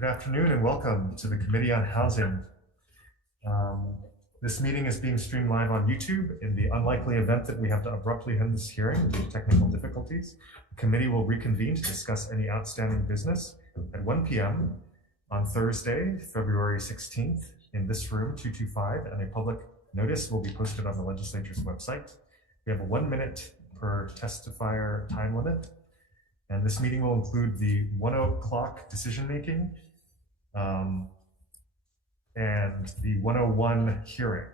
Good afternoon and welcome to the Committee on Housing. This meeting is being streamed live on YouTube. In the unlikely event that we have to abruptly end this hearing due to technical difficulties, the committee will reconvene to discuss any outstanding business at 1 p.m. on Thursday, February 16th in this room 225, and a public notice will be posted on the legislature's website. We have a 1 minute per testifier time limit, and this meeting will include the 1 o'clock decision making and the 101 hearing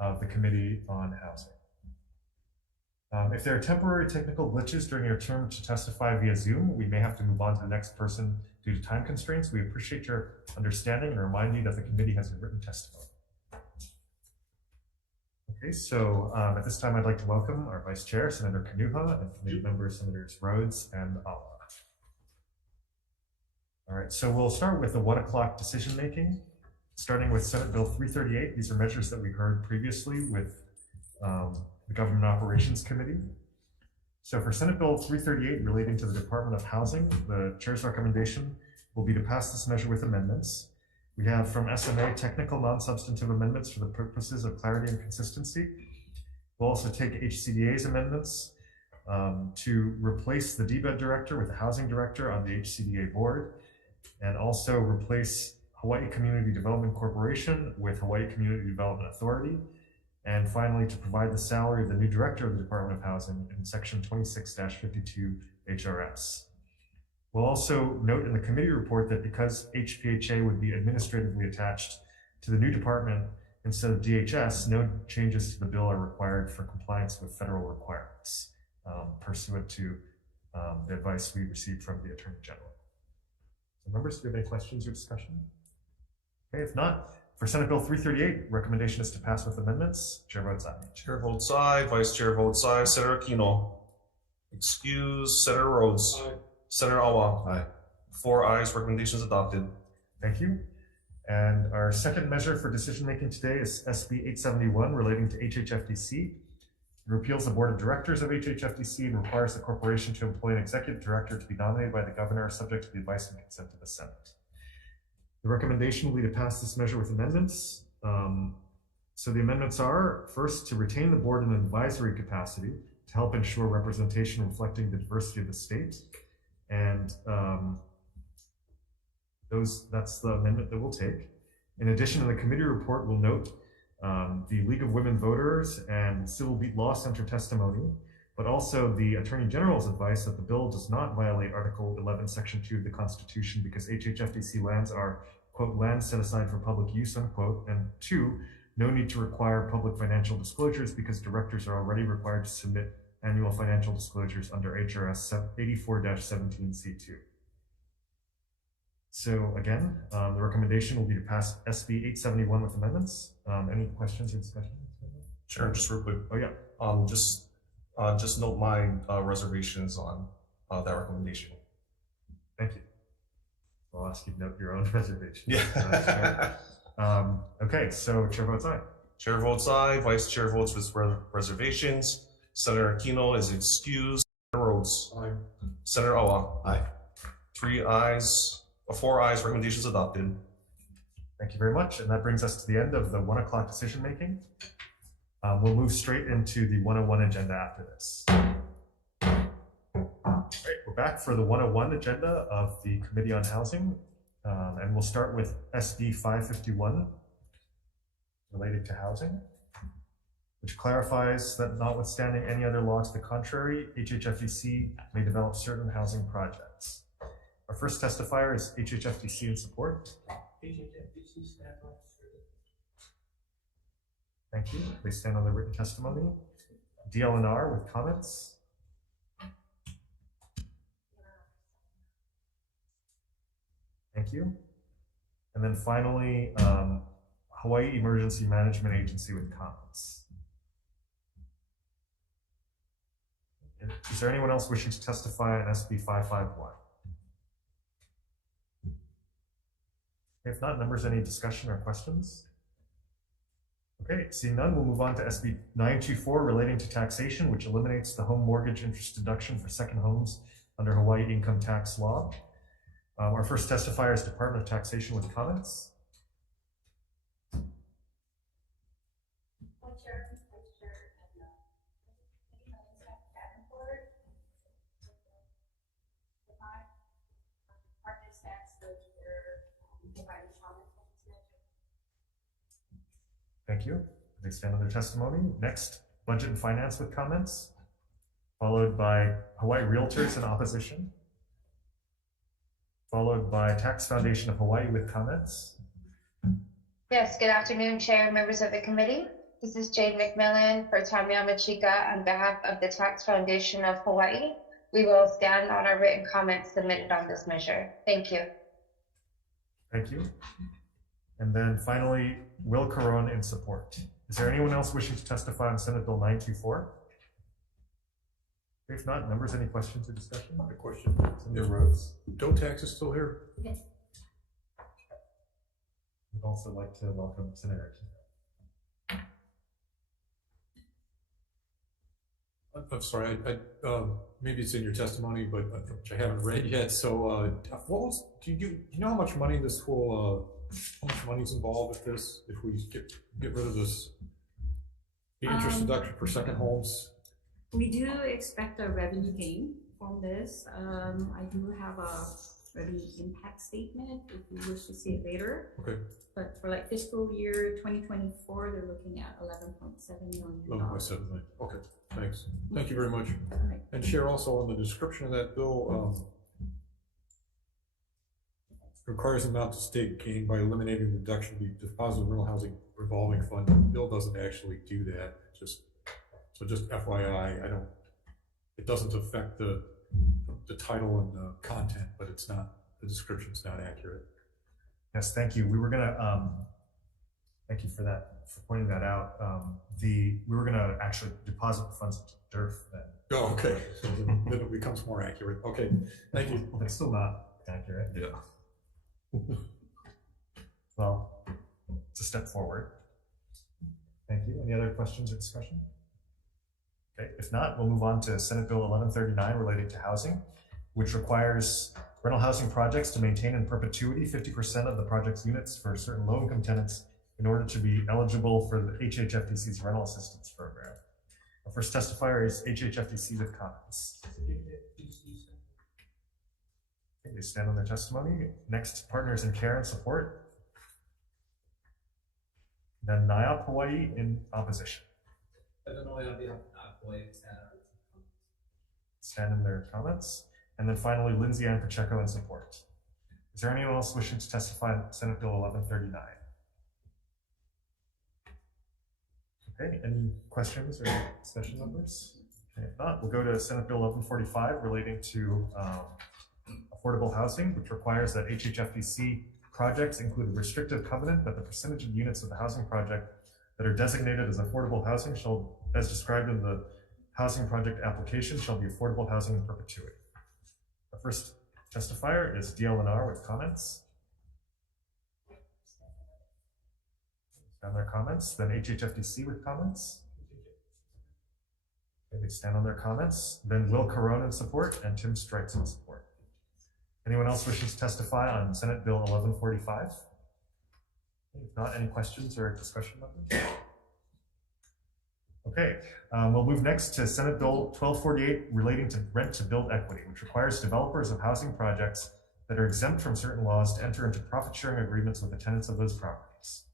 of the Committee on Housing. If there are temporary technical glitches during your term to testify via Zoom, we may have to move on to the next person due to time constraints. We appreciate your understanding and remind you that the committee has a written testimony. Okay, so at this time, I'd like to welcome our Vice Chair, Senator Kanuha, and committee members, Senators Rhodes and Ala. All right, so we'll start with the 1 o'clock decision making, starting with Senate Bill 338. These are measures that we heard previously with the Government Operations Committee. So for Senate Bill 338 relating to the Department of Housing, the chair's recommendation will be to pass this measure with amendments. We have from SMA technical non-substantive amendments for the purposes of clarity and consistency. We'll also take HCDA's amendments to replace the DBED director with the housing director on the HCDA board, and also replace Hawai'i Community Development Corporation with Hawai'i Community Development Authority. And finally, to provide the salary of the new director of the Department of Housing in section 26-52 HRS. We'll also note in the committee report that because HPHA would be administratively attached to the new department instead of DHS, no changes to the bill are required for compliance with federal requirements, pursuant to the advice we received from the Attorney General. So members, do you have any questions or discussion? Okay, if not, for Senate Bill 338, recommendation is to pass with amendments. Chair votes aye. Chair votes aye. Vice Chair votes aye. Senator Aquino. Excuse. Senator Rhodes. Aye. Senator Awa. Aye. 4 ayes. Recommendations adopted. Thank you. And our second measure for decision making today is SB 871 relating to HHFDC. It repeals the board of directors of HHFDC and requires the corporation to employ an executive director to be nominated by the governor, subject to the advice and consent of the Senate. The recommendation will be to pass this measure with amendments. So the amendments are, first, to retain the board in an advisory capacity to help ensure representation reflecting the diversity of the state. And that's the amendment that we'll take. In addition, in the committee report, we'll note the League of Women Voters and Civil Beat Law Center testimony, but also the Attorney General's advice that the bill does not violate Article 11, Section 2 of the Constitution because HHFDC lands are, quote, land set aside for public use, unquote, and 2, no need to require public financial disclosures because directors are already required to submit annual financial disclosures under HRS 84-17C2. So again, the recommendation will be to pass SB 871 with amendments. Any questions or discussion? Sure, just real quick. Oh yeah. Just note my reservations on that recommendation. Thank you. I'll ask you to note your own reservations. Yeah. Okay, so chair votes aye. Chair votes aye. Vice Chair votes with reservations. Senator Aquino is excused. Senator Rhodes. Aye. Senator Awa. Aye. 4 ayes. Recommendations adopted. Thank you very much. And that brings us to the end of the 1 o'clock decision making. We'll move straight into the 101 agenda after this. All right, we're back for the 101 agenda of the Committee on Housing. And we'll start with SD 551 related to housing, which clarifies that notwithstanding any other law to the contrary, HHFDC may develop certain housing projects. Our first testifier is HHFDC in support. HHFDC staff officer. Thank you. Please stand on the written testimony. DLNR with comments. Thank you. And then finally, Hawai'i Emergency Management Agency with comments. Is there anyone else wishing to testify on SB 551? If not, members, any discussion or questions? Okay, seeing none, we'll move on to SB 924 relating to taxation, which eliminates the home mortgage interest deduction for second homes under Hawaii income tax law. Our first testifier is Department of Taxation with comments. Thank you. They stand on their testimony. Next, Budget and Finance with comments, followed by Hawaii Realtors in opposition, followed by Tax Foundation of Hawaii with comments. Yes, good afternoon, Chair and members of the committee. This is Jade McMillan for Tamiyama Chika on behalf of the Tax Foundation of Hawaii. We will stand on our written comments submitted on this measure. Thank you. Thank you. And then finally, Will Caron in support. Is there anyone else wishing to testify on Senate Bill 924? If not, members, any questions or discussion? A question. Senator Rhodes. Don't taxes still here? Yes. We'd also like to welcome Senator Chika. I'm sorry, maybe it's in your testimony, but which I haven't read yet. So, do you know how much money this whole, how much money's involved with this? If we get rid of this, the interest deduction for second homes? We do expect a revenue gain from this. I do have a revenue impact statement if you wish to see it later. Okay. But for like fiscal year 2024, they're looking at $11.7 million. 11.7 million. Okay, thanks. Thank you very much. Right. And share also on the description of that bill, requires amount to state gain by eliminating the deduction to be deposited in rental housing revolving fund. The bill doesn't actually do that. Just FYI, it doesn't affect the title and the content, but it's not, the description's not accurate. Yes, thank you. We were gonna, thank you for that, for pointing that out. We were gonna actually deposit the funds into DERF then. Oh, okay. So then it becomes more accurate. Okay, thank you. It's still not accurate. Yeah. Well, it's a step forward. Thank you. Any other questions or discussion? Okay, if not, we'll move on to Senate Bill 1139 relating to housing, which requires rental housing projects to maintain in perpetuity 50% of the project's units for certain low-income tenants in order to be eligible for the HHFDC's rental assistance program. Our first testifier is HHFDC with comments. Okay, they stand on their testimony. Next, Partners in Care and Support. Then NIOP Hawaii in opposition. Stand in their comments. And then finally, Lindsay Ann Pacheco in support. Is there anyone else wishing to testify on Senate Bill 1139? Okay, any questions or discussion numbers? Okay, if not, we'll go to Senate Bill 1145 relating to affordable housing, which requires that HHFDC projects include a restrictive covenant that the percentage of units of the housing project that are designated as affordable housing shall, as described in the housing project application, shall be affordable housing in perpetuity. Our first testifier is DL Lennar with comments. Stand on their comments. Then HHFDC with comments. Okay, they stand on their comments. Then Will Caron in support and Tim Strikes in support. Anyone else wishing to testify on Senate Bill 1145? If not, any questions or discussion numbers? Okay, we'll move next to Senate Bill 1248 relating to rent to build equity, which requires developers of housing projects that are exempt from certain laws to enter into profit sharing agreements with the tenants of those properties.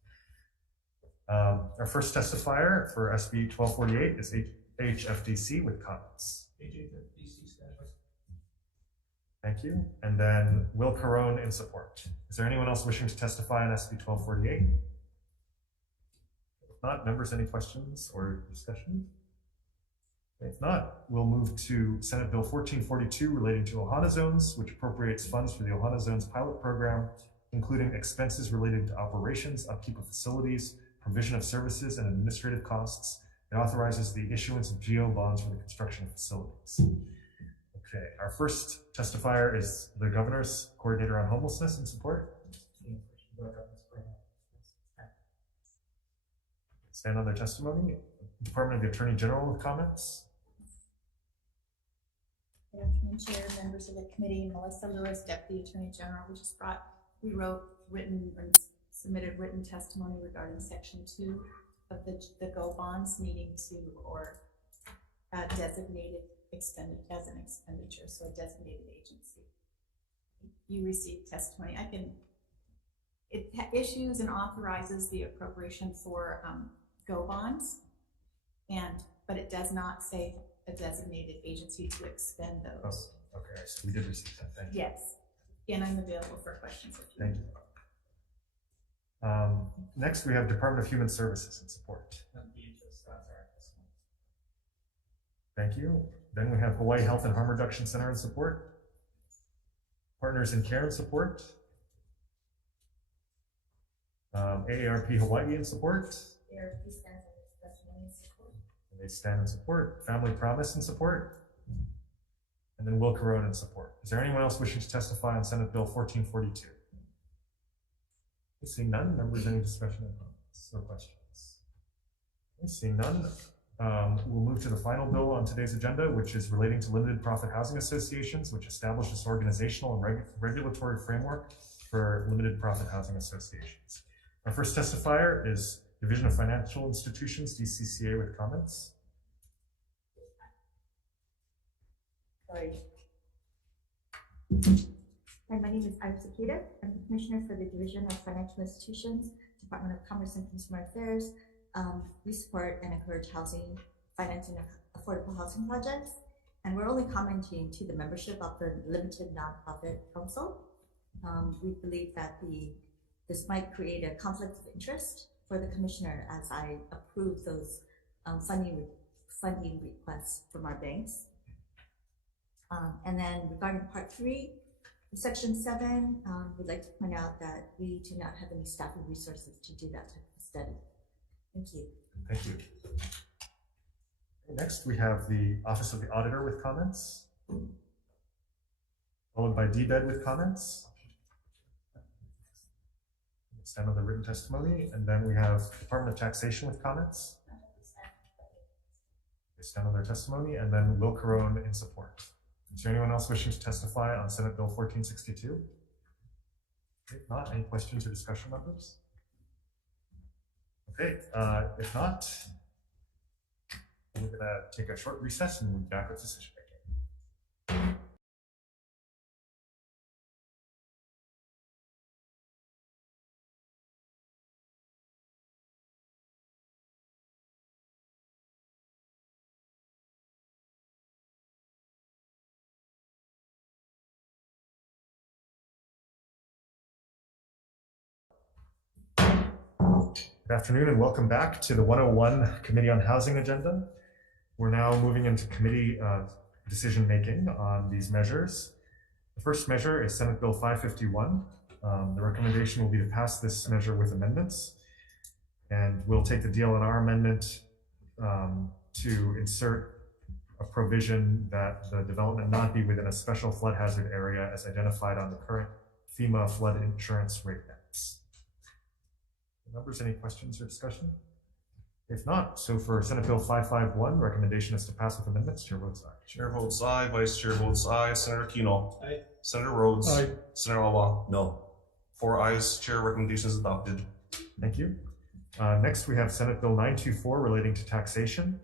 Our first testifier for SB 1248 is HFDC with comments. Thank you. And then Will Caron in support. Is there anyone else wishing to testify on SB 1248? If not, members, any questions or discussion? If not, we'll move to Senate Bill 1442 relating to Ohana zones, which appropriates funds for the Ohana zones pilot program, including expenses related to operations, upkeep of facilities, provision of services, and administrative costs. It authorizes the issuance of GO bonds for the construction of facilities. Okay, our first testifier is the Governor's Coordinator on Homelessness in support. Stand on their testimony. Department of the Attorney General with comments. Good afternoon, Madam Chair, members of the committee, Melissa Lewis, Deputy Attorney General. We submitted written testimony regarding Section 2 of the GO bonds needing to, or designated as an expenditure, so a designated agency. You received testimony. It issues and authorizes the appropriation for GO bonds, but it does not say a designated agency to expend those. Oh, okay, so we did receive that, thank you. Yes, and I'm available for questions if you Thank you. Next, we have Department of Human Services and Support. Thank you. Then we have Hawaii Health and Harm Reduction Center and Support. Partners in Care and Support. AARP Hawaii and Support. AARP stands for testimony and support. And they stand in support. Family Promise and Support. And then Will Carone in support. Is there anyone else wishing to testify on Senate Bill 1442? Seeing none, members, any discussion or comments or questions? Seeing none, we'll move to the final bill on today's agenda, which is relating to limited profit housing associations, which establishes organizational and regulatory framework for limited profit housing associations. Our first testifier is Division of Financial Institutions, DCCA, with comments. Sorry. Hi, my name is Iris Akita. I'm the Commissioner for the Division of Financial Institutions, Department of Commerce and Consumer Affairs. We support and encourage housing, financing of affordable housing projects, and we're only commenting to the membership of the Limited Nonprofit Council. We believe that this might create a conflict of interest for the Commissioner as I approve those funding requests from our banks. And then regarding Part 3, Section 7, we'd like to point out that we do not have any staffing resources to do that type of study. Thank you. Thank you. Next, we have the Office of the Auditor with comments, followed by DBED with comments. Stand on the written testimony, and then we have Department of Taxation with comments. They stand on their testimony, and then Will Carone in support. Is there anyone else wishing to testify on Senate Bill 1462? If not, any questions or discussion, members? Okay, if not, we're going to take a short recess and move back with decision making. Good afternoon and welcome back to the 101 Committee on Housing agenda. We're now moving into committee decision making on these measures. The first measure is Senate Bill 551. The recommendation will be to pass this measure with amendments, and we'll take the DLNR amendment to insert a provision that the development not be within a special flood hazard area as identified on the current FEMA flood insurance rate maps. Members, any questions or discussion? If not, so for Senate Bill 551, recommendation is to pass with amendments. Chair votes aye. Chair votes aye, Vice Chair votes aye, Senator Kino. Aye. Senator Rhodes. Aye. Senator Awa. No. 4 ayes, Chair, recommendation is adopted. Thank you. Next, we have Senate Bill 924 relating to taxation.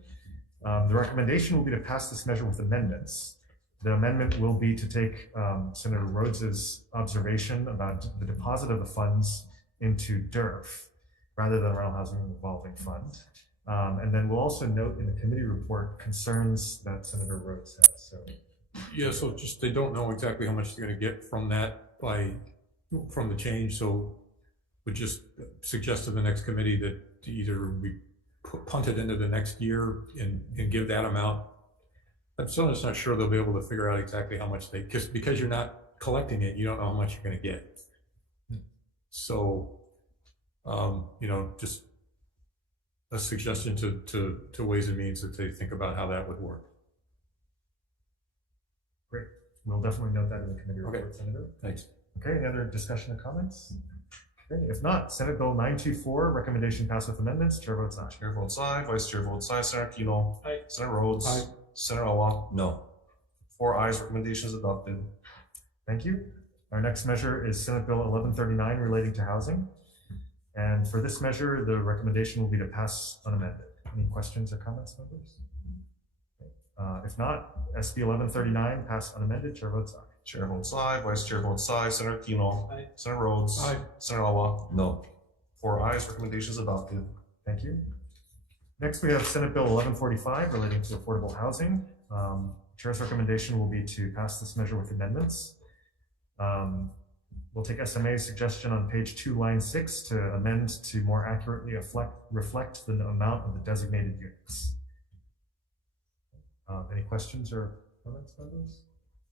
The recommendation will be to pass this measure with amendments. The amendment will be to take Senator Rhodes's observation about the deposit of the funds into DERF rather than Rental Housing Revolving Fund. And then we'll also note in the committee report concerns that Senator Rhodes has. So, Yeah, so just they don't know exactly how much they're going to get from that from the change. So would just suggest to the next committee that either we punt it into the next year and give that amount. I'm still just not sure they'll be able to figure out exactly how much because you're not collecting it, you don't know how much you're going to get. So, just a suggestion to Ways and Means that they think about how that would work. great. We'll definitely note that in the committee report, Okay. Senator. Thanks. Okay, any other discussion or comments? Okay, if not, Senate Bill 924, recommendation passed with amendments. Chair votes aye. Chair votes aye, Vice Chair votes aye, Senator Kino. Aye. Senator Rhodes. Aye. Senator Awa. No. 4 ayes, recommendations adopted. Thank you. Our next measure is Senate Bill 1139 relating to housing. And for this measure, the recommendation will be to pass unamended. Any questions or comments, members? If not, SB 1139 pass unamended. Chair votes aye. Chair votes aye, Vice Chair votes aye, Senator Aquino. Aye. Senator Rhodes. Aye. Senator Alba. No. 4 ayes, recommendations adopted. Thank you. Next, we have Senate Bill 1145 relating to affordable housing. Chair's recommendation will be to pass this measure with amendments. We'll take SMA's suggestion on page 2, line 6 to amend to more accurately reflect the amount of the designated units. Any questions or comments, members?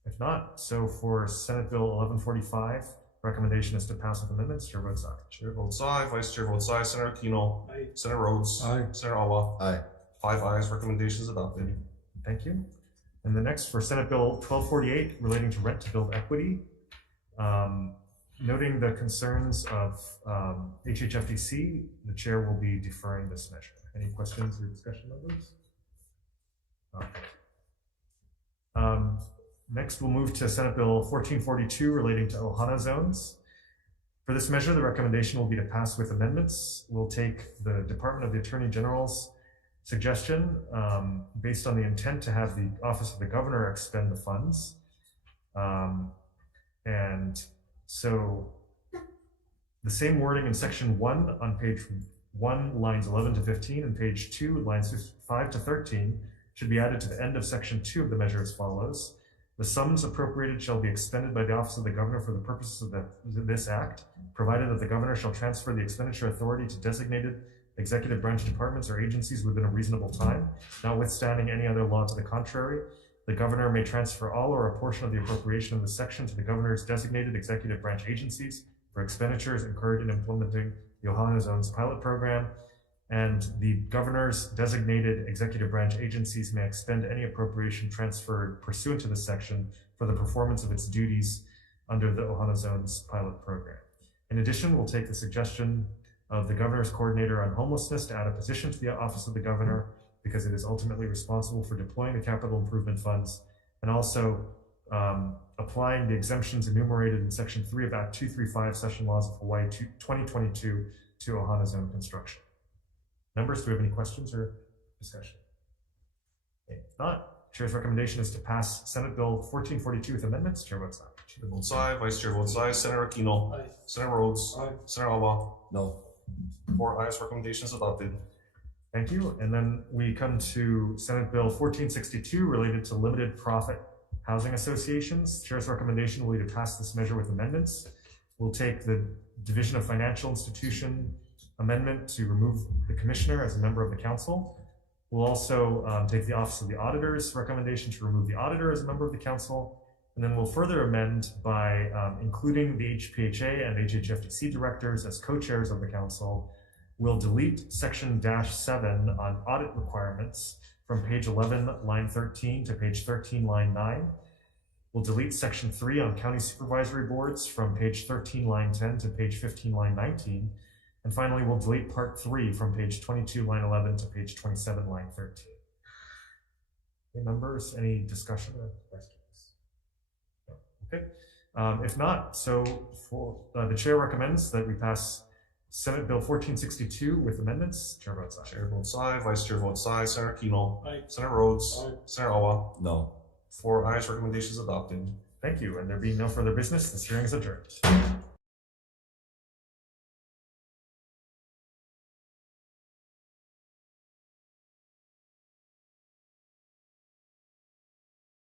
If not, so for Senate Bill 1145, recommendation is to pass with amendments. Chair votes aye. Chair votes aye, Vice Chair votes aye, Senator Aquino. Aye. Senator Rhodes. Aye. Senator Alba. Aye. 5 ayes, recommendations adopted. Thank you. And the next for Senate Bill 1248 relating to rent to build equity. Noting the concerns of HHFDC, the chair will be deferring this measure. Any questions or discussion, members? Next, we'll move to Senate Bill 1442 relating to Ohana zones. For this measure, the recommendation will be to pass with amendments. We'll take the Department of the Attorney General's suggestion based on the intent to have the Office of the Governor expend the funds. And so the same wording in section 1 on page 1, lines 11 to 15, and page 2, lines 5 to 13 should be added to the end of section 2 of the measure as follows. The sums appropriated shall be expended by the Office of the Governor for the purposes of this act, provided that the Governor shall transfer the expenditure authority to designated executive branch departments or agencies within a reasonable time, notwithstanding any other law to the contrary. The Governor may transfer all or a portion of the appropriation of the section to the Governor's designated executive branch agencies for expenditures incurred in implementing the Ohana Zones pilot program, and the Governor's designated executive branch agencies may expend any appropriation transferred pursuant to this section for the performance of its duties under the Ohana Zones pilot program. In addition, we'll take the suggestion of the Governor's coordinator on homelessness to add a position to the Office of the Governor, because it is ultimately responsible for deploying the capital improvement funds, and also applying the exemptions enumerated in section 3 of Act 235 Session Laws of Hawaii 2022 to Ohana Zone construction. Members, do we have any questions or discussion? Okay, if not, Chair's recommendation is to pass Senate Bill 1442 with amendments. Chair votes aye. Chair votes aye, Vice Chair votes aye, Senator Aquino. Aye. Senator Rhodes. Aye. Senator Alba. No. 4 ayes, recommendations adopted. Thank you. And then we come to Senate Bill 1462 related to limited profit housing associations. Chair's recommendation will be to pass this measure with amendments. We'll take the Division of Financial Institution amendment to remove the commissioner as a member of the council. We'll also take the Office of the Auditor's recommendation to remove the auditor as a member of the council. And then we'll further amend by including the HPHA and HHFDC directors as co-chairs of the council. We'll delete section -7 on audit requirements from page 11, line 13 to page 13, line 9. We'll delete section 3 on county supervisory boards from page 13, line 10 to page 15, line 19. And finally, we'll delete part 3 from page 22, line 11 to page 27, line 13. Okay, members, any discussion or questions? No. Okay. If not, so for the chair recommends that we pass Senate Bill 1462 with amendments. Chair votes aye. Chair votes aye, Vice Chair votes aye, Senator Aquino. Aye. Senator Rhodes. Aye. Senator Alba. No. 4 ayes, recommendations adopted. Thank you. And there being no further business, this hearing is adjourned.